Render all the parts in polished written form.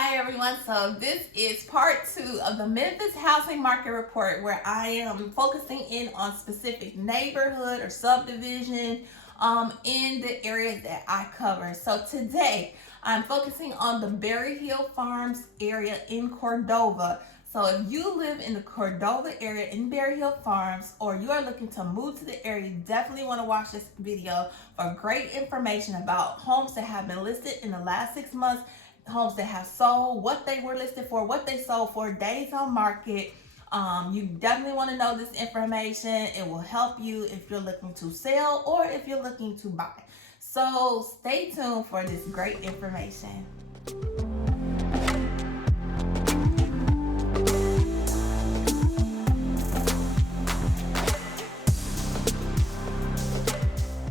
Hi everyone, so this is part 2 of the Memphis housing market report where I am focusing in on specific neighborhood or subdivision in the area that I cover. So today I'm focusing on the Berryhill Farms area in Cordova. So if you live in the Cordova area in Berryhill Farms or you are looking to move to the area, you definitely want to watch this video for great information about homes that have been listed in the last 6 months, homes that have sold, what they were listed for, what they sold for, days on market. You definitely want to know this information. It will help you if you're looking to sell or if you're looking to buy. So stay tuned for this great information.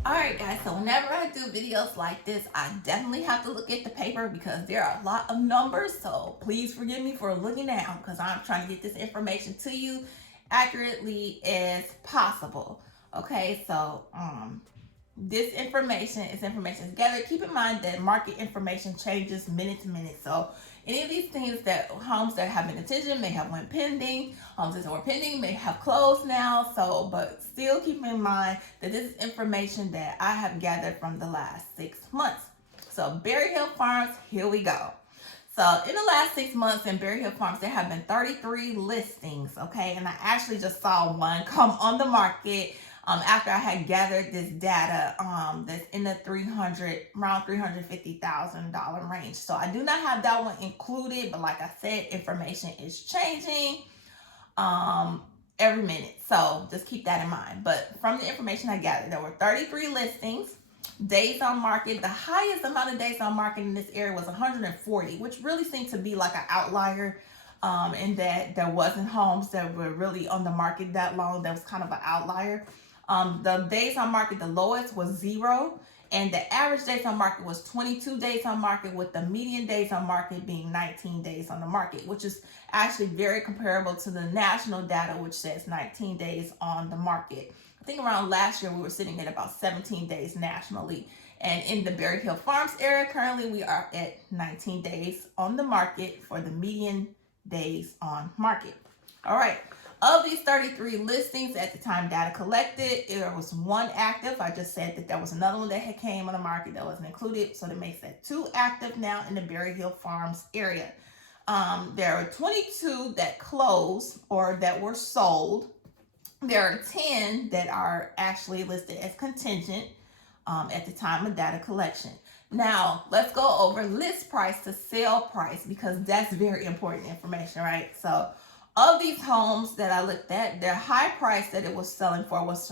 Alright guys, so whenever I do videos like this, I definitely have to look at the paper because there are a lot of numbers, so please forgive me for looking down because I'm trying to get this information to you accurately as possible. Okay, so this information is information gathered. Keep in mind that market information changes minute to minute. So any of these things that homes that have been contingent may have went pending, homes that were pending may have closed now. So, but still keep in mind that this is information that I have gathered from the last 6 months. So Berryhill Farms, here we go. So in the last 6 months in Berryhill Farms, there have been 33 listings, okay? And I actually just saw one come on the market after I had gathered this data that's in the around $350,000 range. So I do not have that one included, but like I said, information is changing every minute. So just keep that in mind. But from the information I gathered, there were 33 listings. Days on market, the highest amount of days on market in this area was 140, which really seemed to be like an outlier in that there wasn't homes that were really on the market that long. That was kind of an outlier. The days on market, the lowest was 0, and the average days on market was 22 days on market, with the median days on market being 19 days on the market, which is actually very comparable to the national data, which says 19 days on the market. I think around last year we were sitting at about 17 days nationally. And in the Berryhill Farms area, currently we are at 19 days on the market for the median days on market. All right. Of these 33 listings at the time data collected, there was one active. I just said that there was another one that had came on the market that wasn't included. So that makes that 2 active now in the Berryhill Farms area. There are 22 that closed or that were sold. There are 10 that are actually listed as contingent at the time of data collection. Now, let's go over list price to sale price because that's very important information, right? So, of these homes that I looked at, their high price that it was selling for was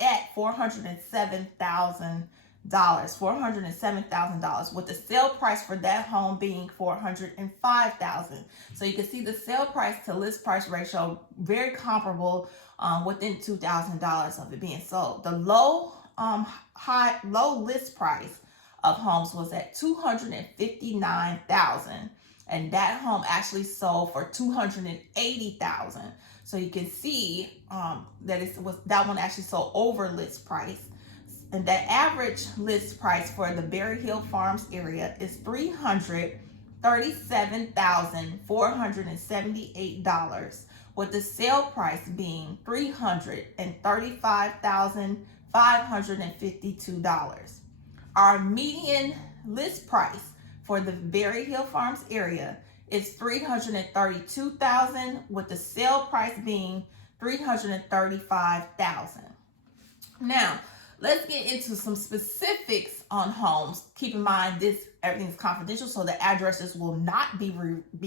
at $407,000. $407,000, with the sale price for that home being $405,000. So you can see the sale price to list price ratio very comparable, within $2,000 of it being sold. The low list price of homes was at $259,000. And that home actually sold for $280,000. So you can see that one actually sold over list price. And the average list price for the Berryhill Farms area is $337,478, with the sale price being $335,552. Our median list price for the Berryhill Farms area is $332,000, with the sale price being $335,000. Now, let's get into some specifics on homes. Keep in mind everything is confidential, so the addresses will not be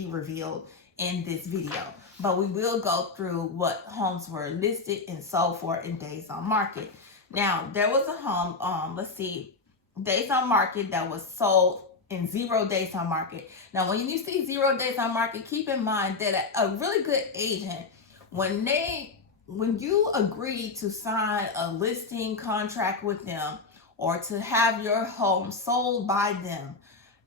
revealed in this video. But we will go through what homes were listed and sold for in days on market. Now, there was a home, days on market that was sold in 0 days on market. Now, when you see 0 days on market, keep in mind that a really good agent, when you agree to sign a listing contract with them or to have your home sold by them,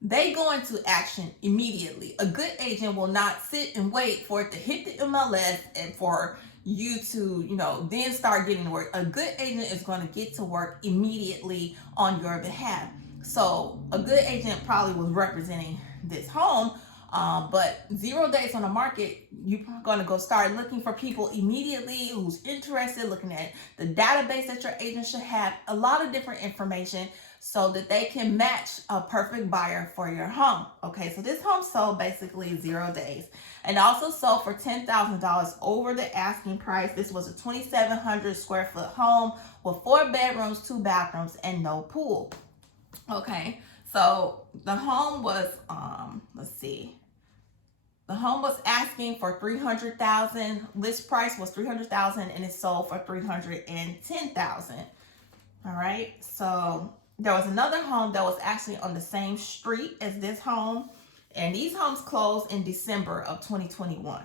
they go into action immediately. A good agent will not sit and wait for it to hit the MLS and for you to, then start getting to work. A good agent is going to get to work immediately on your behalf. So a good agent probably was representing this home But 0 days on the market, you're going to go start looking for people immediately who's interested, looking at the database that your agent should have, a lot of different information so that they can match a perfect buyer for your home. Okay, so this home sold basically 0 days and also sold for $10,000 over the asking price. This was a 2,700 square foot home with 4 bedrooms, 2 bathrooms, and no pool. Okay, so the home was, let's see. The home was asking for $300,000. List price was $300,000, and it sold for $310,000. All right. So there was another home that was actually on the same street as this home, and these homes closed in December of 2021.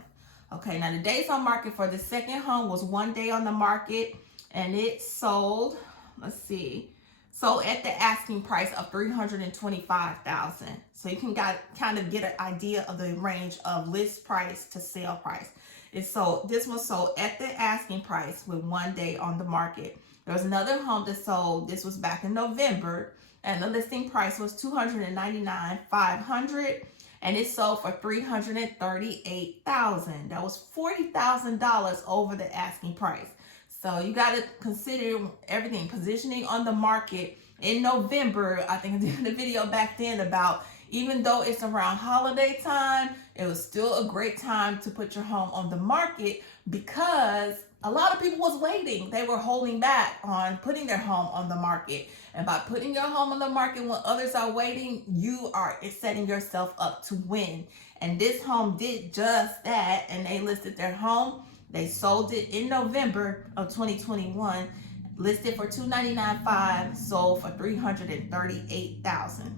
Okay. Now the days on market for the second home was 1 day on the market, and it sold. Let's see. So at the asking price of $325,000. So you can kind of get an idea of the range of list price to sale price. This one sold at the asking price with 1 day on the market. There was another home that sold. This was back in November, and the listing price was $299,500, and it sold for $338,000. That was $40,000 over the asking price. So you got to consider everything. Positioning on the market in November. I think I did a video back then about, even though it's around holiday time, it was still a great time to put your home on the market because a lot of people was waiting. They were holding back on putting their home on the market. And by putting your home on the market when others are waiting, you are setting yourself up to win. And this home did just that, and they listed their home. They sold it in November of 2021, listed for $299,500, sold for $338,000.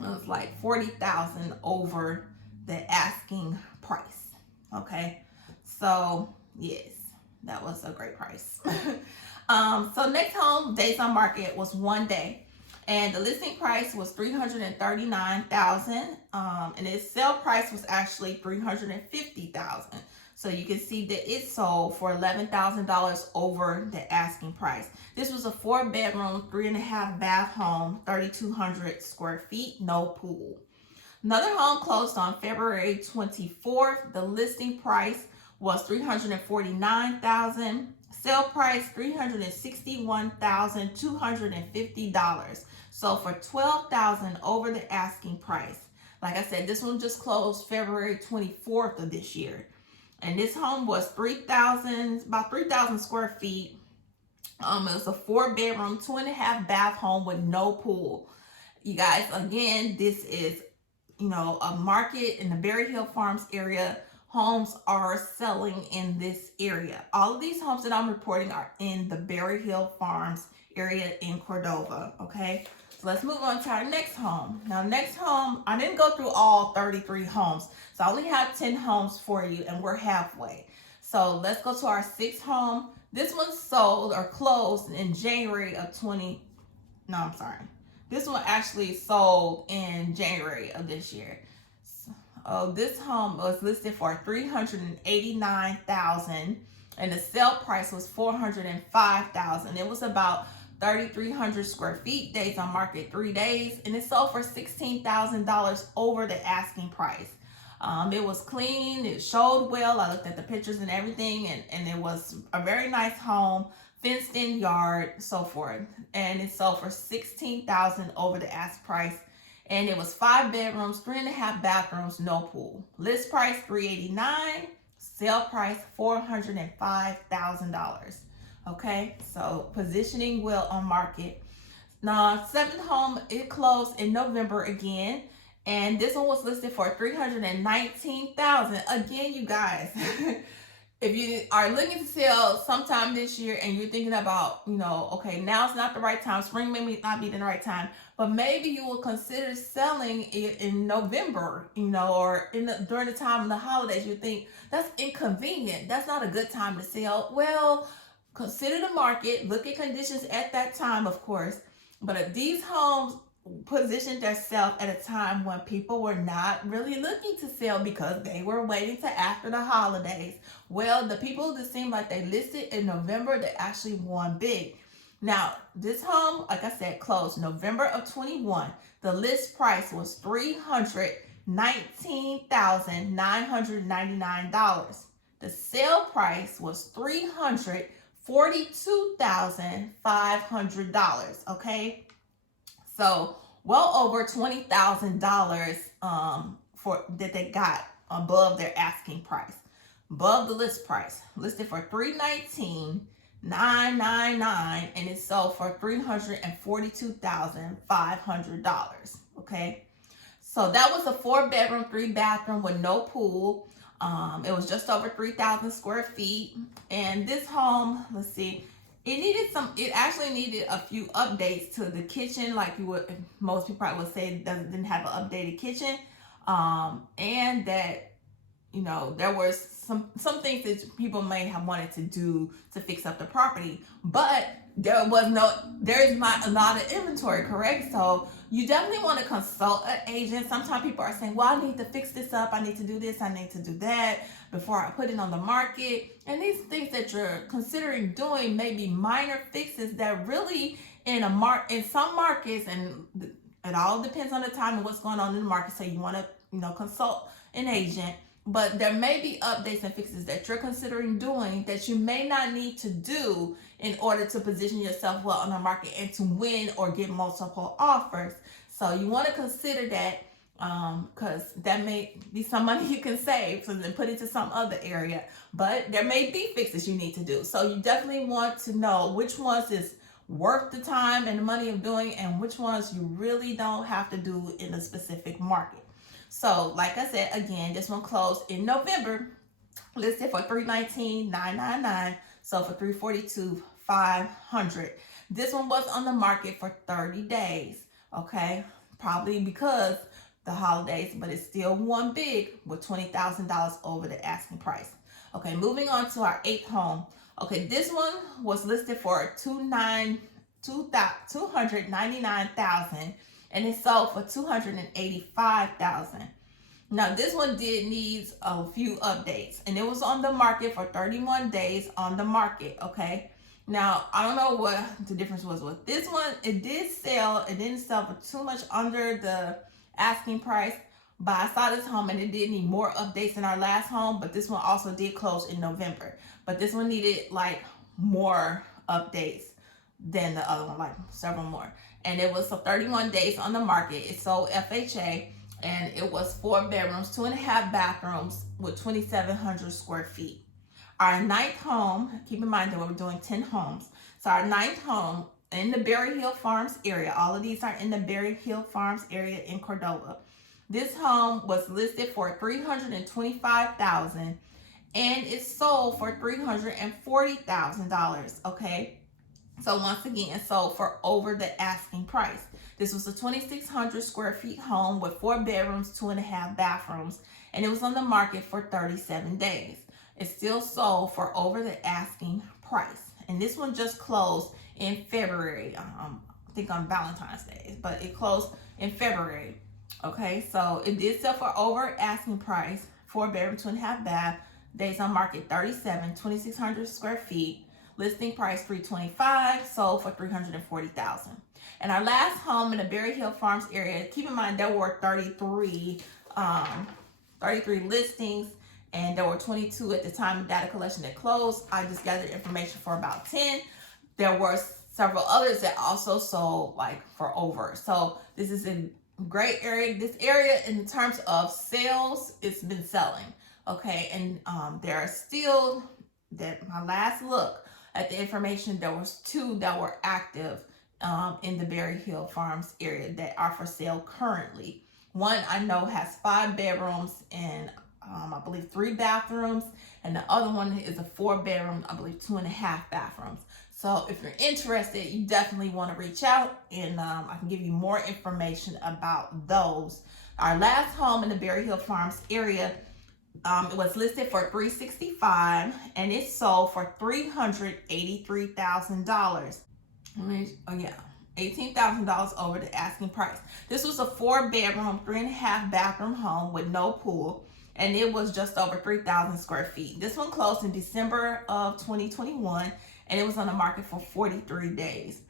It was like $40,000 over the asking price. Okay, so yes, that was a great price. So next home, days on market, was 1 day, and the listing price was $339,000, and its sale price was actually $350,000. So you can see that it sold for $11,000 over the asking price. This was a 4 bedroom, 3.5 bath home, 3,200 square feet, no pool. Another home closed on February 24th. The listing price was $349,000. Sale price $361,250. So for $12,000 over the asking price. Like I said, this one just closed February 24th of this year. And this home was about 3,000 square feet. It was a 4 bedroom, 2.5 bath home with no pool. You guys, again, this is, a market in the Berryhill Farms area. Homes are selling in this area. All of these homes that I'm reporting are in the Berryhill Farms area in Cordova. Okay. So let's move on to our next home. Now, next home, I didn't go through all 33 homes. So I only have 10 homes for you, and we're halfway. So let's go to our sixth home. This one sold or closed in January of This one actually sold in January of this year. So, this home was listed for $389,000, and the sale price was $405,000. It was about 3,300 square feet, days on market 3 days, and it sold for $16,000 over the asking price. It was clean, it showed well. I looked at the pictures and everything, and it was a very nice home, fenced in yard, so forth. And it sold for $16,000 over the ask price. And it was 5 bedrooms, 3.5 bathrooms, no pool. List price $389,000, sale price $405,000. Okay, so positioning well on market. Now, seventh home, it closed in November again, and this one was listed for $319,000. Again, you guys, if you are looking to sell sometime this year and you're thinking about, okay, now's not the right time, spring may not be the right time, but maybe you will consider selling it in November, or during the time of the holidays. You think that's inconvenient, that's not a good time to sell. Well, consider the market, look at conditions at that time, of course. But if these homes positioned themselves at a time when people were not really looking to sell because they were waiting to after the holidays, well, the people that seemed like they listed in November, they actually won big. Now, this home, like I said, closed November of 21. The list price was $319,999. The sale price was $342,500. Okay, so well over $20,000 for that they got above their asking price, above the list price, listed for $319,999, and it sold for $342,500. Okay, so that was a 4-bedroom, 3-bathroom with no pool. It was just over 3,000 square feet, and this home, let's see, it actually needed a few updates to the kitchen, like most people probably would say it didn't have an updated kitchen, and that, there was some things that people may have wanted to do to fix up the property, but there is not a lot of inventory, correct? So you definitely want to consult an agent. Sometimes people are saying, well, I need to fix this up, I need to do this, I need to do that before I put it on the market. And these things that you're considering doing may be minor fixes that really in some markets, and it all depends on the time and what's going on in the market. So you want to, consult an agent. But there may be updates and fixes that you're considering doing that you may not need to do in order to position yourself well on the market and to win or get multiple offers. So you want to consider that, because that may be some money you can save, so then put it to some other area. But there may be fixes you need to do. So you definitely want to know which ones is worth the time and the money of doing, and which ones you really don't have to do in a specific market. So, like I said, again, this one closed in November, listed for $319,999, sold for $342,500. This one was on the market for 30 days, okay? Probably because the holidays, but it's still one big with $20,000 over the asking price. Okay, moving on to our 8th home. Okay, this one was listed for $299,000. And it sold for $285,000. Now this one needs a few updates, and it was on the market for 31 days on the market. Okay. Now I don't know what the difference was with this one. It didn't sell for too much under the asking price. But I saw this home and it did need more updates than our last home. But this one also did close in November. But this one needed like more updates than the other one, like several more. And it was for 31 days on the market. It sold FHA, and it was 4 bedrooms, 2.5 bathrooms with 2,700 square feet. Our 9th home, keep in mind that we're doing 10 homes. So our 9th home in the Berryhill Farms area. All of these are in the Berryhill Farms area in Cordova. This home was listed for $325,000, and it sold for $340,000. Okay. So once again, sold for over the asking price. This was a 2,600 square feet home with 4 bedrooms, 2.5 bathrooms, and it was on the market for 37 days. It still sold for over the asking price. And this one just closed in February, I think on Valentine's Day, but it closed in February. Okay, so it did sell for over asking price, 4 bedroom, 2.5 bath, days on market 37, 2,600 square feet. Listing price $325,000, sold for $340,000. And our last home in the Berryhill Farms area, keep in mind there were 33 listings, and there were 22 at the time of data collection that closed. I just gathered information for about 10. There were several others that also sold like for over. So this is a great area. This area in terms of sales, it's been selling. Okay, and there are still, that my last look at the information, there was 2 that were active in the Berryhill Farms area that are for sale currently. One I know has 5 bedrooms and I believe 3 bathrooms, and the other one is a 4 bedroom, I believe 2.5 bathrooms. So if you're interested, you definitely want to reach out, and I can give you more information about those. Our last home in the Berryhill Farms area, it was listed for $365,000, and it sold for $383,000. $18,000 over the asking price. This was a 4 bedroom, 3.5 bathroom home with no pool, and it was just over 3,000 square feet. This one closed in December of 2021, and it was on the market for 43 days.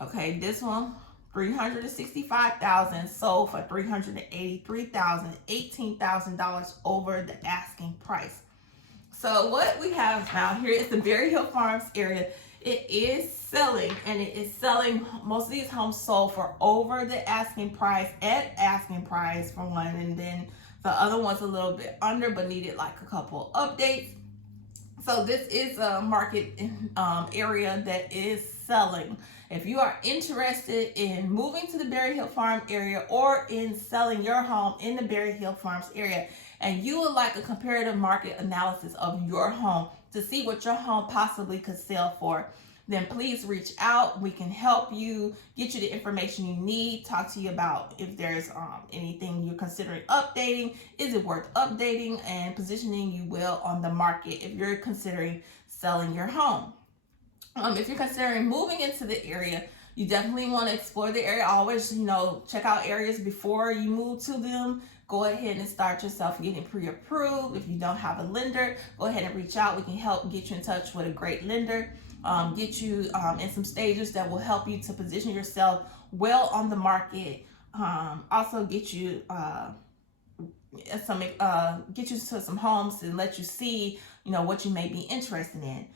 Okay, this one, 365,000, sold for 383,000, $18,000 over the asking price. So what we have now here is the Berryhill Farms area. It is selling, and it is selling. Most of these homes sold for over the asking price, at asking price for one, and then the other one's a little bit under, but needed like a couple updates. So this is a market area that is selling. If you are interested in moving to the Berryhill Farm area or in selling your home in the Berryhill Farms area, and you would like a comparative market analysis of your home to see what your home possibly could sell for, then please reach out. We can help you, get you the information you need, talk to you about if there's anything you're considering updating, is it worth updating, and positioning you well on the market if you're considering selling your home. If you're considering moving into the area, you definitely want to explore the area. Always, check out areas before you move to them. Go ahead and start yourself getting pre-approved. If you don't have a lender, go ahead and reach out. We can help get you in touch with a great lender, get you in some stages that will help you to position yourself well on the market. Also get you get you to some homes and let you see, what you may be interested in.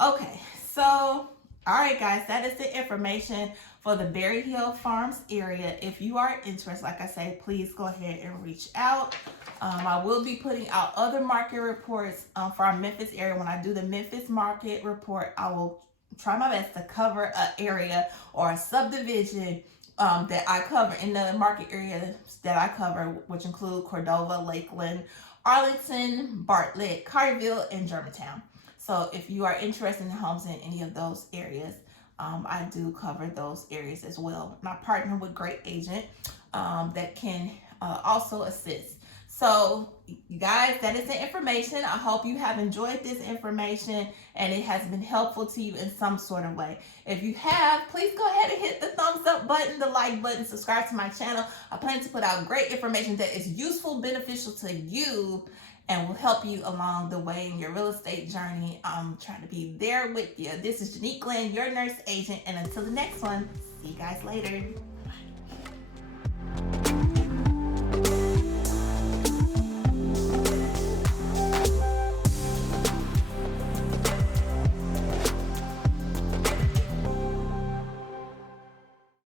Okay, so all right, guys, that is the information for the Berryhill Farms area. If you are interested, like I say, please go ahead and reach out. I will be putting out other market reports for our Memphis area. When I do the Memphis market report, I will try my best to cover an area or a subdivision that I cover in the market area that I cover, which include Cordova, Lakeland, Arlington, Bartlett, Carterville, and Germantown. So if you are interested in homes in any of those areas, I do cover those areas as well. And I partner with great agent that can also assist. So you guys, that is the information. I hope you have enjoyed this information and it has been helpful to you in some sort of way. If you have, please go ahead and hit the thumbs up button, the like button, subscribe to my channel. I plan to put out great information that is useful, beneficial to you, and will help you along the way in your real estate journey. I'm trying to be there with you. This is Genique, your nurse agent, and until the next one, see you guys later.